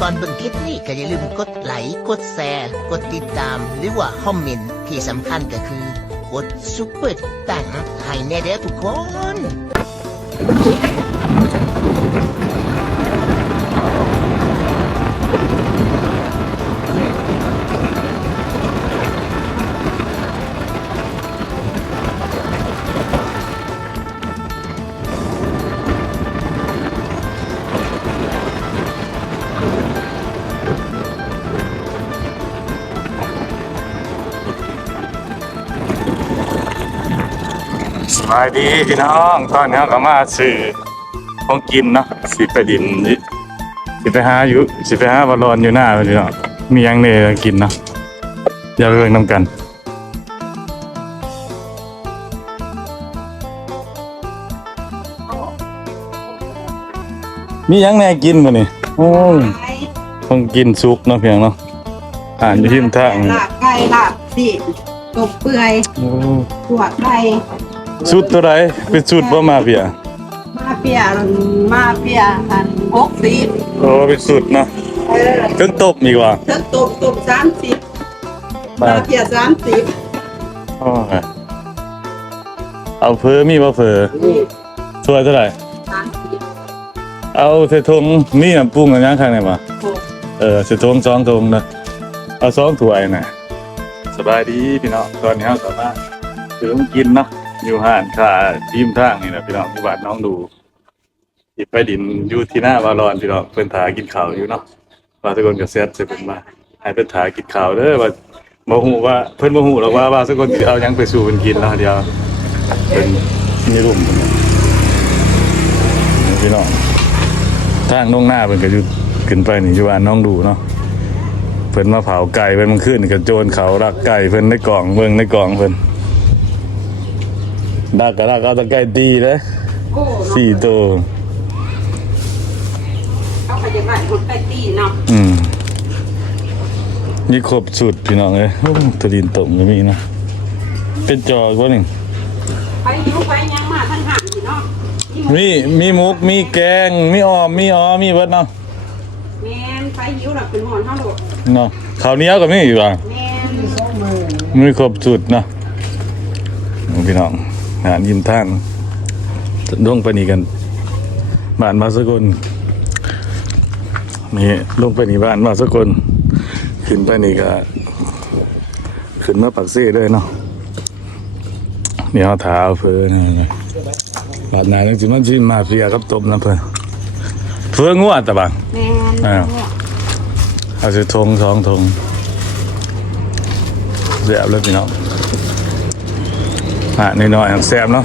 ก่อนเบิ่งคลิปนี้ก็อย่าลืมกดไลค์กดแชร์กดติดตาม หรือว่าคอมเมนต์ที่สำคัญก็คือกดซุปเปอร์ตังให้แน่เด้อทุกคน บายดีพี่น้องตอนนี้เราก็มาซื้อของกินเนาะสิไปดินนี่สิไปหาอยู่สิไปหาบอลลอนอยู่หน้าพี่น้องมีหยังเนี่ยกินเนาะอย่าไปเบิ่งน้ำกันมีหยังแน่กินบ่นี่โอ้ยของกินสุกเนาะเพียงเนาะอ่านอยู่ที่ทางลาบไก่ลาบดิบตบเปื่อยโอ้ตัวไก่ สุดตัวใดเป็นสุดบ่มาเพียมาเปียมาเปียอันหกสิบโอ้เป็นสุดเนาะเออเครื่องตบอีกว่าถึงตบตบสามสิบมาเปียสามสิบโอ้ยเอาเพอมีบ่เพอนี่ช่วยเท่าไหร่สามสิบเอาเสทงมีน้ำปรุงอันยังข้างในมาหกเออเสทงสองทงนะเอาสองถ้วยน่ะสบายดีพี่น้องตอนนี้เราสามารถซื้อมากินเนาะ อยู่ห้านค่าทีมทางนี่แหละพี่น้องที่บ้านน้องดูหยิบไปดินอยู่ที่หน้าวารอนพี่น้องเพิ่นถากินข้าวอยู่เนาะว่าทุกคนก็เซตสิเป็นมาให้เพิ่นถากินข้าวเด้อว่าบ่ฮู้ว่าเพิ่นบ่ฮู้หรอกว่าว่าทุกคนสิเอาหยังไปสู่เพิ่นกินเนาะเดี๋ยวเพิ่นมีรุ่มพี่น้องทางน้องหน้าเพิ่นก็อยู่ขึ้นไปนี่อยู่บ้านน้องดูเนาะเพิ่นมาเผาไก่เพิ่นมันขึ้นก็โจรเขารักไก่เพิ่นในกล่องเบิ่งในกล่องเพิ่น ดักก็ดักเอาแตะไก่ตีเลยโอ้เนาะสี่ตัวเขาขยันไหวคนไปตีเนาะอืมนี่ครบสุดพี่น้องเลยโอ้ตะดินตกก็มีนะเป็นจอก็หนึ่งไปอยุไปยังมาทั้งหันสิเนาะนี่หมดมีมีมุกมีแกงมีออมมีอ๋อมีเบิดเนาะแมนไปหิวหลับเป็นหอนเท่าโดดเนาะข้าวเหนียวก็มีอยู่อะแมนมีครบสุดเนาะพี่น้อง งานยิมท่านดวงไปนี่กัน บ้านมาสกุลนี่ลงไปนี่บ้านมาสกุลขึ้นไปนี่ก็ขึ้นมาปักเซ่เลยเนาะนี่เขาถาเอาเพื่อนนี่บาดนายนึกถึงมันชิมาเฟียกับตบน้ำเพื่อนเพื่องัวแต่บังแมนอ้าวเอาสิทงสองทงแซ่บเลยพี่น้อง อะน้อยแซ่บเนาะ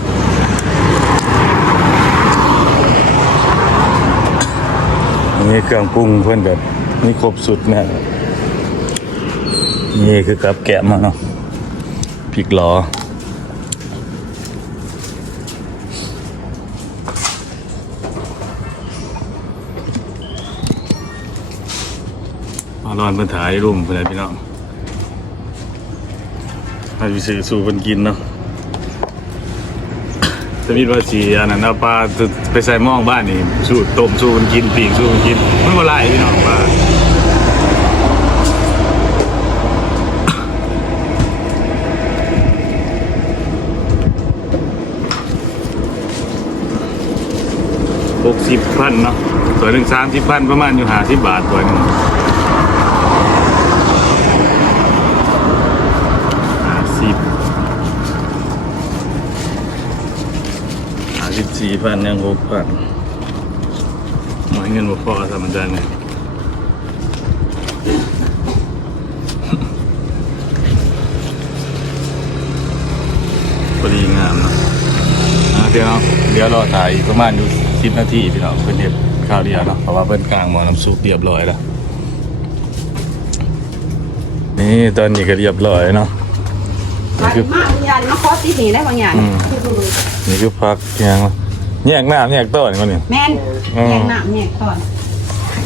นี่เครื่องปรุงเพื่อนแบบนี่ครบสุดแน่นี่คือกับแกะมาเนาะพริกหลอมารอนเพื่อนถ่ายรุ่มเพื่อนพี่น้องให้ไปซื้อสู่เพื่อนกินเนาะ จะมีว่าสีอันนั้นเอาปลาไปใส่หม้องบ้านนี่สูตรต้มสู้มันกินปีกสู้มันกินมันก็ไล่พี่น้องปลาหกสิบพันเนาะตัวหนึ่งสามสิบพันประมาณอยู่ห้าสิบบาทตัวหนึงห้าสิบ หา สิบสี่พันยังหกพันหมายเงินบ่พอสามจันเนี่ยพอดีงามเนาะอะเดี๋ยวเดี๋ยวรอถ่ายอีกประมาณอยู่สิบนาทีพี่น้องเพิ่นเห็ดข้าวเดียวเนาะเพราะว่าเพิ่นกลางหมอน้ำซุปเรียบร้อยแล้วนี่ตอนนี้ก็เรียบร้อยเนาะไปมากยานมาคอตีหนีได้บางอย่างอืมนี่คือพักยัง แยกน้ำแยกต้นมันนี่แมนอืมแยกหนักแยกก่อน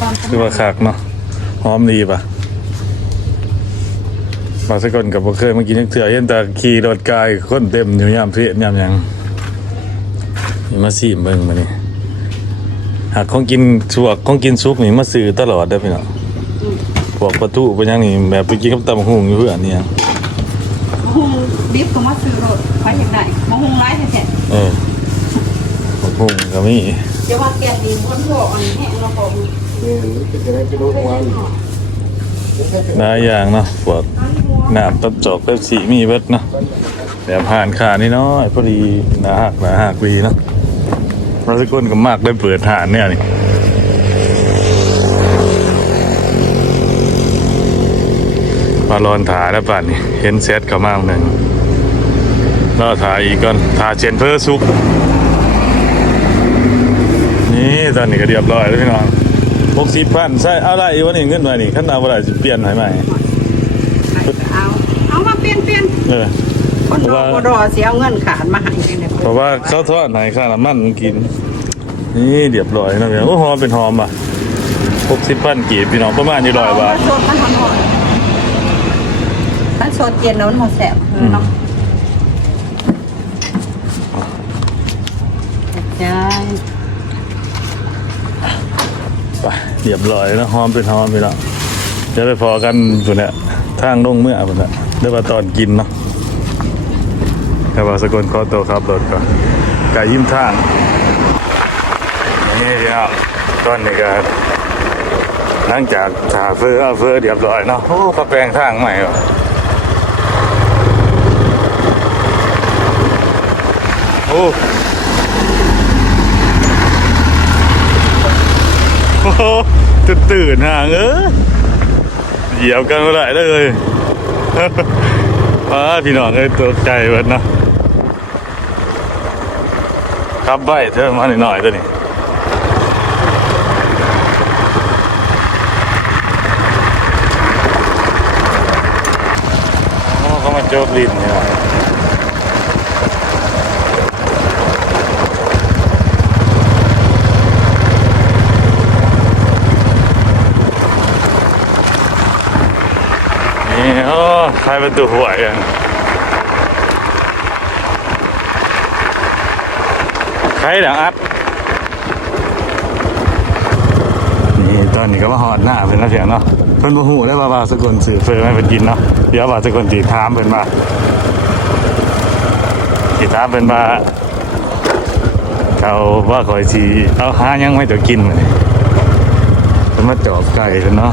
ตอนคือว่าคักเนาะหอมดีป่ะบางสกลกับบ่เคยมากินนักเถื่อเห็นแต่ขี่รถกายคนเต็มอยู่ยามเพลียยามหยังนี่มาซีมเบิ่งมานี่หากของกินสวกของกินซุปนี่มาซื้อตลอดได้อพี่น้องพวกประตูเป็นหยังนี่แบบไปกินกับตำบักหุงอยู่เพื่อนเนี่ยหุงดิบก็มาซื้อรถไปเห็นไหนมาหุงไร้แท้เออบัก หุงก็มีๆเดี๋ยวว่าแกดีคนโผล่อันนี้แห้งเราบอกหลายอย่างเนาะพวกน้ำต้มจอกเป๊ปซี่มีเบิดเนาะแบบผ่านขานี่น้อยพอดีหนาหักหนาหักวีเนาะเราทุกคนก็มากได้เปิดฐานเนี่ยนี่มารอนถาแล้วป่านนี่เห็นเซตเขามากหนึ่งรอถ่ายอีกก่อนถ่าเชนเพอร์ซุปนี่ ตอนนี้ก็เรียบร้อยแล้วพี่น้องหกสิบพันใช่อะไรวะนี่เงินไว้นี่ขั้นเอาอะไรจะเปลี่ยนให้ใหม่เอาเอามาเปลี่ยนเปลี่ยนเออคนรอบ่รอเสียเอาเงินขาดมาให้จังได๋เพราะว่าเขาทอดไหนค่าน้ำมันมันกิน นี่เรียบร้อยนะพี่น้องโอ้หอมเป็นหอมอะหกสิบพันกีบพี่น้องประมาณยี่ร้อยบาทสดมันหอนๆมันสดเย็นแล้วมันบ่แซ่บเนาะจ้า ไป เรียบร้อยแล้วหอมเป็นหอมพี่น้องจะไปพอกันอยู่เนี่ยทางลงเมื่อพุ่นน่ะเดี๋ยวว่าตอนกินเนาะแต่ว่าสกลขอตัวครับรถก่อนกายยิ้มทางนี่พี่น้องตอนนี้ก็หลังจากถาเฟอเอเฟอเรียบร้อยเนาะโอ้เขาแปลงทางใหม่โอ้ โอ้โห ตื่นตื่นห่างเออเหยียบกันเมื่อไหร่เลยว้าพี่น้องเอ้ยตัวใจเบิดเนาะครับใบเธอมาหน่อยๆตัวนี้โอ้เขามาโจกลินเนี่ยนี่โอ้ ใครประตูหวยอะใครเหรออัดนี่ตอนนี้ก็มาหอดหน้าเป็นแล้วเสียงเนาะเพิ่นบ่ฮู้ได้ว่าวาสกุลสื่อเฟยไม่เป็นกินเนาะเดี๋ยวว่าสกุลตีถามเพิ่นว่าสิถามเพิ่นว่าเขาว่าคอยสิเอาหายังไม่จะกินเพิ่นมาจอบไก่เนเนาะ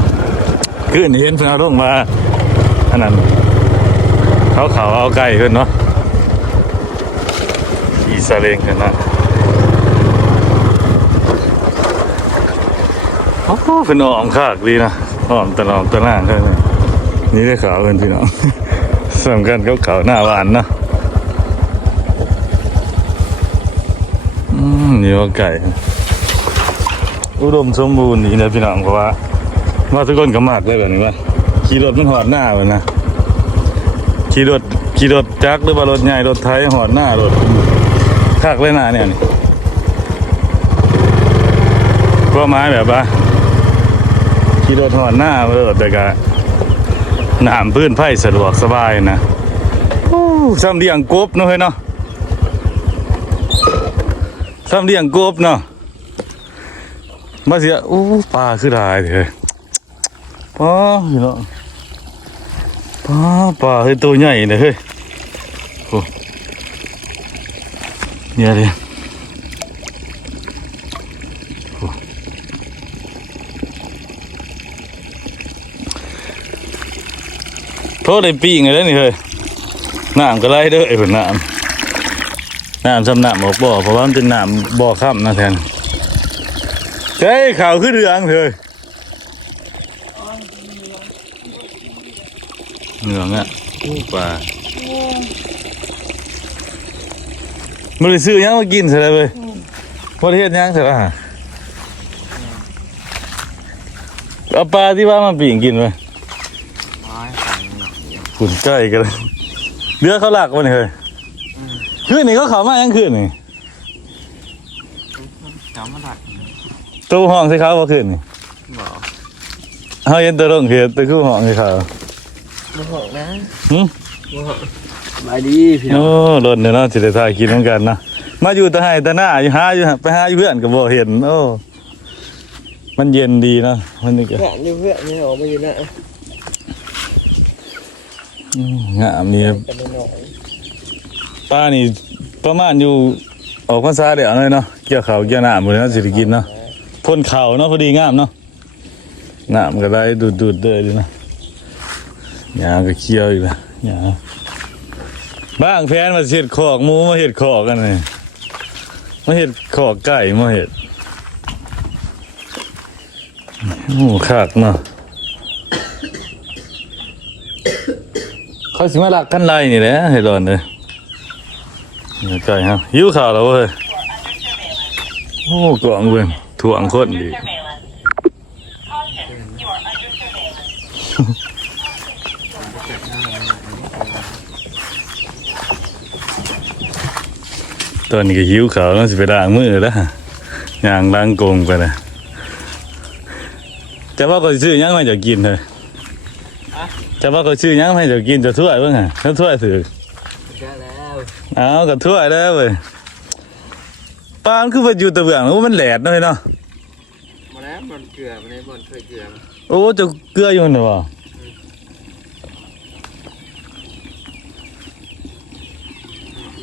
คือนี่เห็นเพิ่นเอาลงมา อันนั้นเขาเขาเอาไก่เพิ่นเนาะขี่ซาเลงกันนะโอ้เป็นหอมคากดีนะหอมตะลอมตะล่างเลยนะนี่ได้ขาวกันพี่น้องสำคัญเขาขาวหน้าหวานนะอืมนี่ว่าไก่ อุดมสมบูรณ์นี่นะพี่น้องเพราะว่ามาทุกคนก็มากเลยแบบนี้ว่า ขี่รถมันหอดหน้าเลยนะขี่รถขี่รถจักรหรือว่ารถใหญ่รถไทยหอดหน้ารถคากเลยหน้าเนี่ยนี่ก็ไม้แบบว่าขี่รถหอนหน้าเออแต่ก็น้ำพื้นไผ่สะดวกสบายนะโอ้ซ้ำเลี้ยงกบเนาะเฮ้ยเนาะซ้ำเลี้ยงกบเนาะมาเสียอู้ปลาคือได้เถอะป้าพี่เนาะ ป้าปลาเฮ้ยตัวใหญ่เลยเฮ้ยโอ้เนี่ยเลยโทษได้ปีงเลยนี่เฮ้ยน้ำก็ไล่เด้อไอ้ผลน้ำน้ำสำน้ำออกบ่อเพราะว่ามันเป็นน้ำบ่อค่ำนะแทนเฮ้ยข่าวขึ้นเรืองเถอะ เหนืองอะอู้ปลาไม่ได้ซื้อหยังมากินใช่ไหมเว้ยประเทศยังใช่ไหมเอาปลาที่ว่ามาปีงกินไปขุนใกล้กันเลยเรือเขาหลักวันนี้เฮ้ยคืนนี้เขาเขามายังคืนนี่จำมาดักตู้ห้องใช่เขาว่าคืนนี่บอกเขาเย็นตัวลงเขียนตัวคู่ห้องใช่เขา มาหอกนะหึบายดีพี่น้โอ้องรถเนี่ยเนาะสิได้ถ่ายกินเหมือนกันเนาะมาอยู่แตะไห้แตะหน้าอยู่หาอยู่ไปหาอยู่เพื่อนกับบ่เห็นโอ้มันเย็นดีเนาะมันนี่ก็เพื่อนอยู่เพื่อนนี่ออกมาอยู่นะอืมงามนี่ครับกันหน่อยป้านี่ประมาณอยู่ออกพรรษาเดี๋ยวเลยเนาะเกี่ยวเขาวเกี่ยวน้ำหมดแล้วสิได้กินเนาะพ่นเข่าเนาะพอดีงามเนาะน้ำก็ได้ดูดดูดๆเด้อดีนะ ยาก็เคี้ยวอีกแล้วยาบ้างแฟนมาเห็ดขอกหมูมาเห็ดขอกกันเลยมาเห็ดขอกไก่มาเห็ดโอ้ขากเนาะเขาสิมาลักกันไรนี่แหละเห็ดร้อนเลยเดี๋ยวใจฮะหิวข่าวแล้วเว้ยโอ้กล่องเว้ยถ่วงคนดี ตอนนี้ก็หิวข่าวแล้วสิไปล้างมือแล้วย่างล้างกงไปเลยจะว่าก็ซื้อหยังไม่จะกินเลยจะว่าก็ซื้อหยังไม่จะกินจะถ้วยเบ้างฮะถ้าถ้วยถือได้แล้วเอากับถ้วยแล้วเว้ยปลามันคือว่าอยู่ตะเบืองแล้วมันแหลดเนาะเนาะมาแล้วบอลเกลือมาแล้วบอลเคยเกลือโอ้จะเกลืออยู่เนี่ยวะ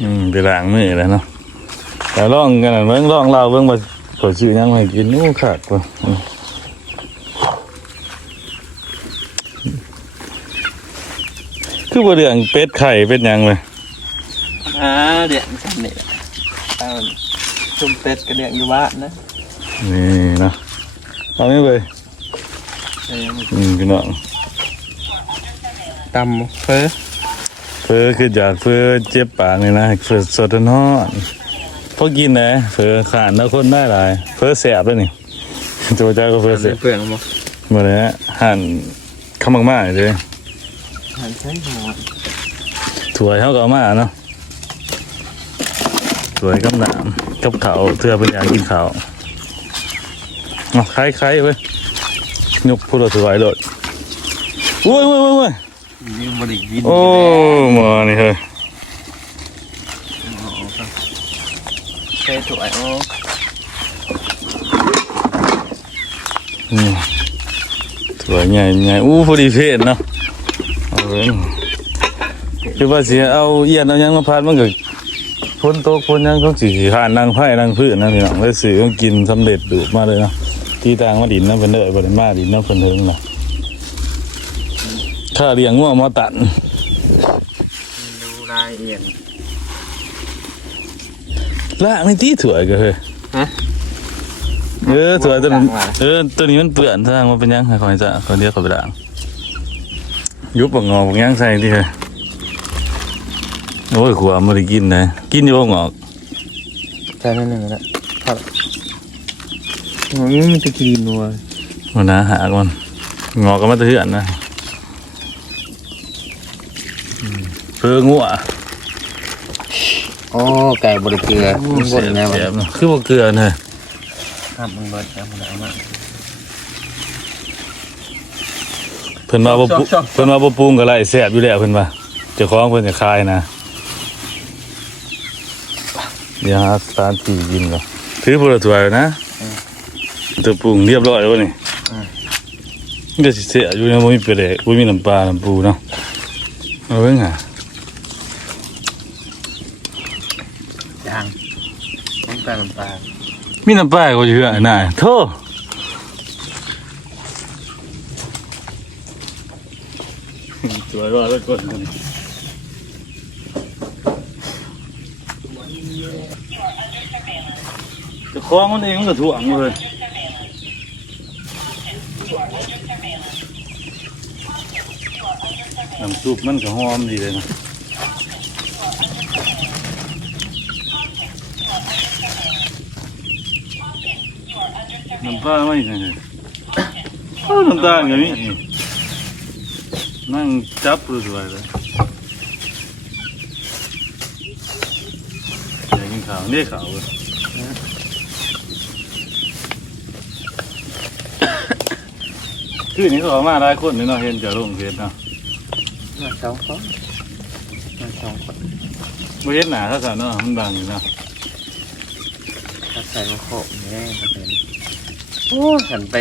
อืมไปล้างมือแล้วเนาะ แต่ลองกันนะเบิ่งลองเล่าเบิ่งว่าขอชื่อหยังมาให้กินนู้ขาดกว่าอืมคือบ่เรื่องเป็ดไข่เป็ดหยังเลยอ่าเดี๋ยวฉันนี่เอาจุ่มเป็ดกระเดียงอยู่บ้านนะนี่เนาะเอาไม่ไปเอออืมพี่น้องตำเฟ้อเพื่อคือจากเพื่อเจ็บปากนี่นะเพื่อสดนอน พอกินนะเพื่อขานแล้วคนได้หลายเพื่อแสบด้วยนี่ตัวเจ้าก็เพื่อแสบเปลืองมั้งมาเลยฮะหั่นข้าวมากๆเลยหันใช้หัวถั่วเขาก็เอามาเนาะถั่วกับหนามกับเขาวเพื่อเป็นอยากกินเขาวเอาคล้ายๆเว้ยยกพูดว่าถั่วไอ้โดดโอ้ยโอ้ยโอ้ยโอ้ยยืมบริกินโอ้มานี่เฮ้ย เค ยถวยโอ้ถั่วใหญ่ใหญ่อู้พอดีเพศเนาะเอาเว้ยคือว่าเสิเอาเอียนเอายังมาพัดมันก็พ้นโต๊ะพ้นยังต้องสิขานนางไผ่นางพืชนะพี่น้องเลยซื้อต้องกินสำเร็จดูมาเลยเนาะที่ต่างมาดินนะเพิ่นเด้อบ่ได้มาดินนะเพิ่นเทิงเนาะค่าเลี้ยงงัวงมาตันดูลายเอียน ละในที่ถั่วก็เฮ้ยฮะเออถั่วตัวนั้นล้างว่ะเออตัวนี้มันเปื้อนทางมันเป็นหยังให้ขอยจะขอเรียกเขาไปด่างยุบบักงอกบักหยังใส่ที่เฮ้ยโอ้ยขวาไม่ได้กินนะกินอยู่บ่งอกใช่นั่นหนึ่งนะครับมันมันจะกินนัวมันนะหาก่อนงอกก็มาแตะเหือนนะอืมเพื่องัว โอ้ไก่บริเกลือมันบเสีนยบแน่เสียบเนาะคือบ่เกลือเนยครับมันบดแล้วมันเอามาเพิ่นมาบ่ปรุชอบชอบเพิ่นมาบ่ปรุงก็ไล่แซ่บอยู่แล้วเพิ่นว่าเจ้าของเพิ่นจะคายนะเดี๋ยวหาสถานที่กินก่อนถือผู้ละถ้วยนะตัวปรุงเรียบร้อยแล้วนี่มันก็สิเสียอยู่นะบ่มีเปลือกบ่มีน้ำปลาน้ำปูเนาะเอาเบิ่งอะ ยางน้ำ ตาลน้ำตาลมีน้ำปลาก็อยู่เหือนน่ะโธ่สวยว่าแล้วคนจะคล้องมันเองมันก็ถ่วงเลยน้ำซุปมันก็หอมดีเลยนะ น้ำปลาไม่ใช่เลยอ้าวน้ำตาลอย่างนี้นั่งจับรู้สวยเลยอยากกินข้าวเนี่ยข้าวเลยคือนี่ก็ออกมาหลายคนนี่เนาะเห็นจะลงเห็นเนาะมาสองคนมาสองคนบ่เห็นหน้าเขาซะเนาะมันบางอยู่เนาะถ้าใส่มะโขกแน่มาเป็น โอ้ฉันไป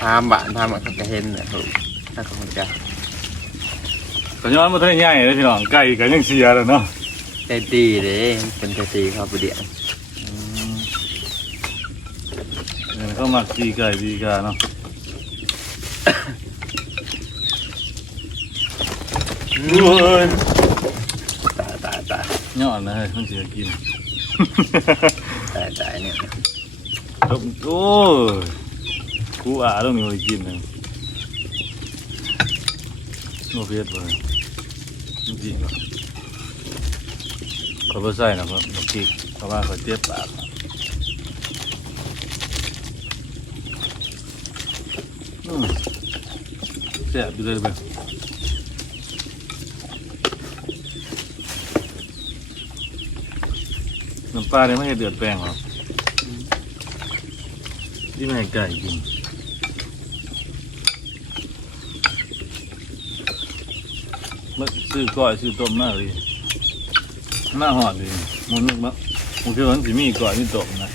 พามบ้านพามมันก็เห็นน่ะถูกถ้าเขาจะก็ย้อนมาทะเลใหญ่เลยพี่น้องไก่ก็ยังเสียแล้วเนาะใจตีเด้เป็นใจตีเขาไปเดียวเออเข้ามาตีไก่ตีกาเนาะโอ้ยตายตายตายย้อนนะเฮ้ยมันเสียกิน ตายตายเนี่ย ครับโอ้กูอ่าต้องมีคนกินนะโอเพียรเลยจริงๆเหรอเขาไม่ใส่นะเพราะบางทีเพราะว่าเขาเจ็บปากอืมแซ่บอยู่เลยแบบน้ำปลาเนี่ยไม่ให้เดือดแป้งหรอ ที่แม่ไก่กินมาซื้อก้อยซื้อต้มมากเลยหน้าหอดเลยมันนึกมาผมคิดว่ามันสิมีก้อยมีต้มนะ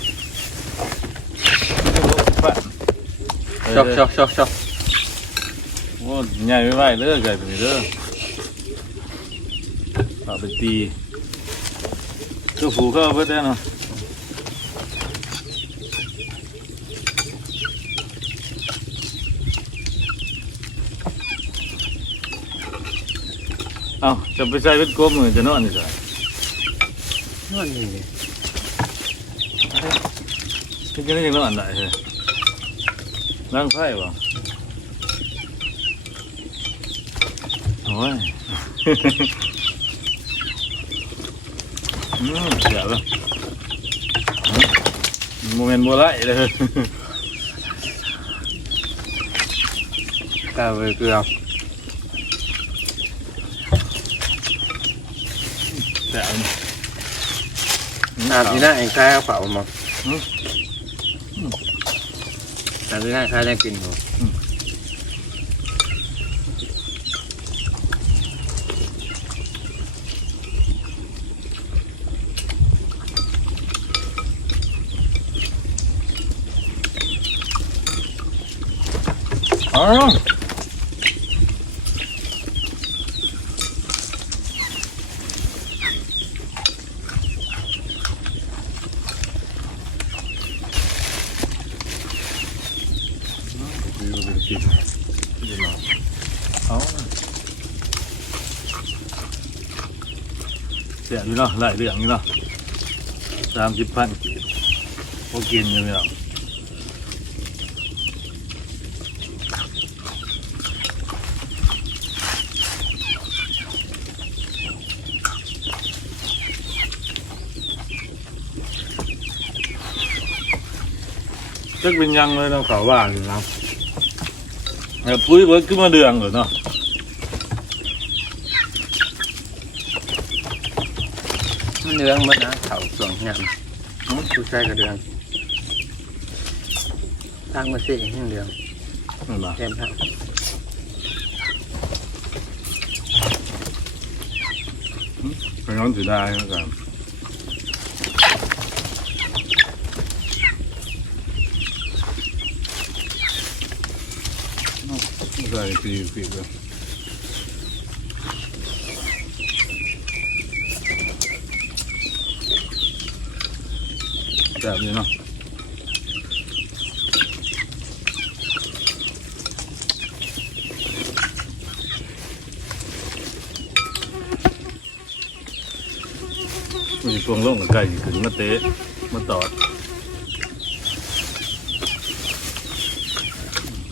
ชอกชอกชอกชอกโอ้ใหญ่ไม่ไหวเด้อไก่ตัวนี้เด้อเอาไปตีตัวผูเข้าไปได้เนาะ จะไปใส่เป็นกบมือจะนอนนี่สินอนนี่ที่จะได้ยังนอนได้เลยนั่งไพ่บ่โอ้ยอืมเสียแล้วโมเมนต์โมไรเลยกาไปเกลือ เสียอาบที่หน้าเองคล้ายกระเป๋ามาอืมอาบที่หน้าคล้ายได้กินหมดอ๋อดูเป็นสิดูหน่อยเอาเสียอยู่เนาะ หลายเรื่องอยู่เนาะสามสิบพันกีบพวกกินอยู่เนาะจักเป็นยังเลยเนาะเขาว่าอยู่นะแต่ปุ้ยเบิดขึ้นมาเดืองเหรอเนาะ มันเนื้องมันนะเขาสวงงามผู้ชายกับเดืองทางมาสิแห้งเดืองเห็นปะแกมทางไปย้อนถือได้แล้วกันใส่ปีกปีกเลย แบบนี้เนาะมีพวงล่องกับไก่ขึ้นมาเตะมาตอด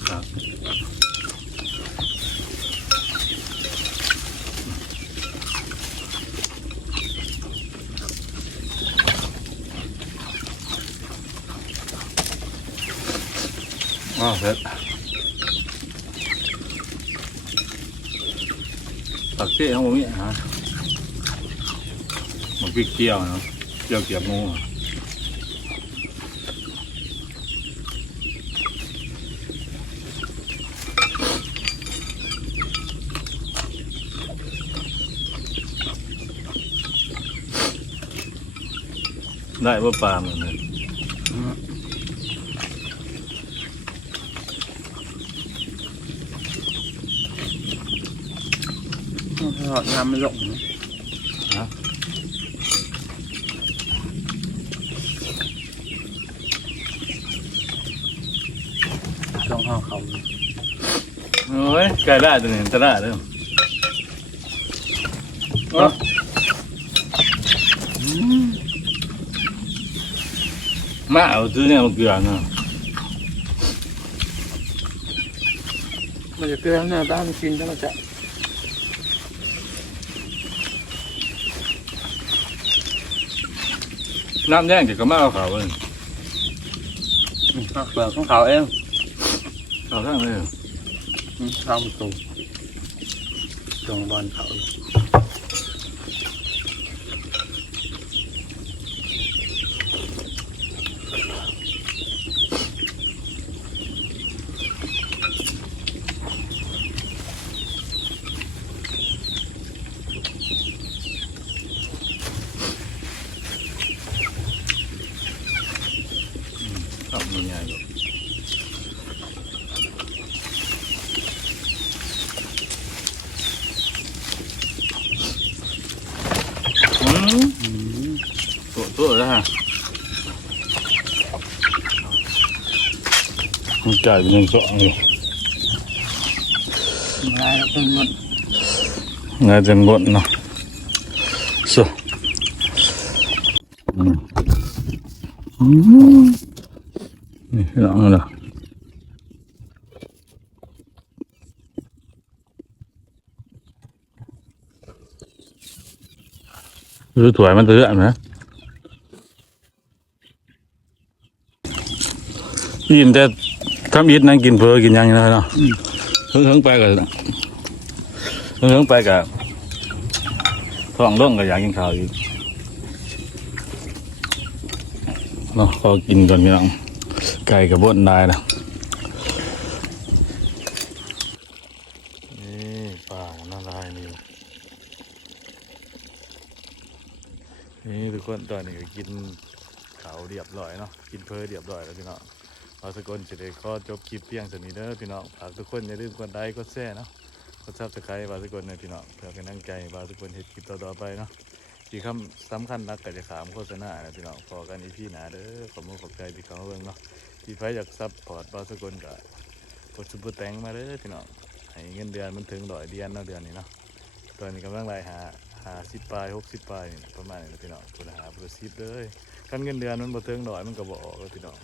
ครับอ้าวเสร็จ ตักเสี้ยของผมเนี่ยฮะมันพริกเจียวเนาะเจียวเกี๊ยวหมูได้ว่าปลาเหมือนกัน งามไม่หลงช่องห้าเขาโอ้ยไก่ล่าตัวนี้ตะล่าเด้อเอามาเอาซื้อเนี่ยมาเกลือเนาะ มันจะเกลือหน้าบ้านกินแล้วมันจะ น้ำแดงเดี๋ยวก็มาเอาเขาเองเปลือกของเขาเองเขาทั้งเลยข้าวมันตูตรงบอลเขาเขามีไงลูกอืมตัวตัวแล้วฮะ มันกลายเป็นยังสองเลยง่ายเป็นหมดงานจังบนเนาะ so อืมอืมนี่ลองเลยรู้ถวยมันเตื้อไหมยินแต่ทำอิดนั่งกินเพลกินหยังอยู่แล้วเนาะเพิ่งๆไปกับเพิ่งๆไปกับท้องร่องก็อยากกินข้าวอีกเนาะขอกินก่อนพี่น้องไก่กับบดได้นะนี่ปลาหน้าลายนี่นี่ทุกคนตอนนี้ก็กินข้าวเรียบร้อยเนาะกินเพอเรียบร้อยแล้วพี่น้อง พอสกลจะได้ขอจบคลิปเพียงเท่านี้เด้อพี่น้องฝากทุกคนอย่าลืมกดไลค์กดแชร์เนาะกดซับสไครต์บาสกุลในพี่น้องเพื่อเป็นกำลังใจบาสกุลเฮ็ดคลิปต่อๆไปเนาะที่คำสำคัญนักก็จะขามโฆษณานะพี่น้องพอกันอีพี่หนาเด้อขอบคุณขอบใจที่เขามาเบิ่งเนาะที่ใครอยากซับพอร์ตบาสกุลก็กดซุปเปอร์แตงมาเด้อพี่น้องให้เงินเดือนมันถึงร้อยเดือนเนาะเดือนนี้เนาะตอนนี้กำลังไล่หาหาสิบปลายหกสิบปลายประมาณนี้นะพี่น้องคุณหาเบอร์สิบเลยคันเงินเดือนมันบ่ถึงร้อยมันก็บ่ออกเลยพี่น้อง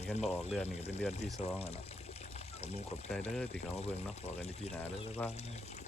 นี่คันบ่ออกเดือนนี่ก็เป็นเดือนที่สองแล้วเนาะผมมุ่งขอบใจเด้อที่เขามาเบิ่งเนาะขอกันที่พี่หนาเด้อบ๊ายบาย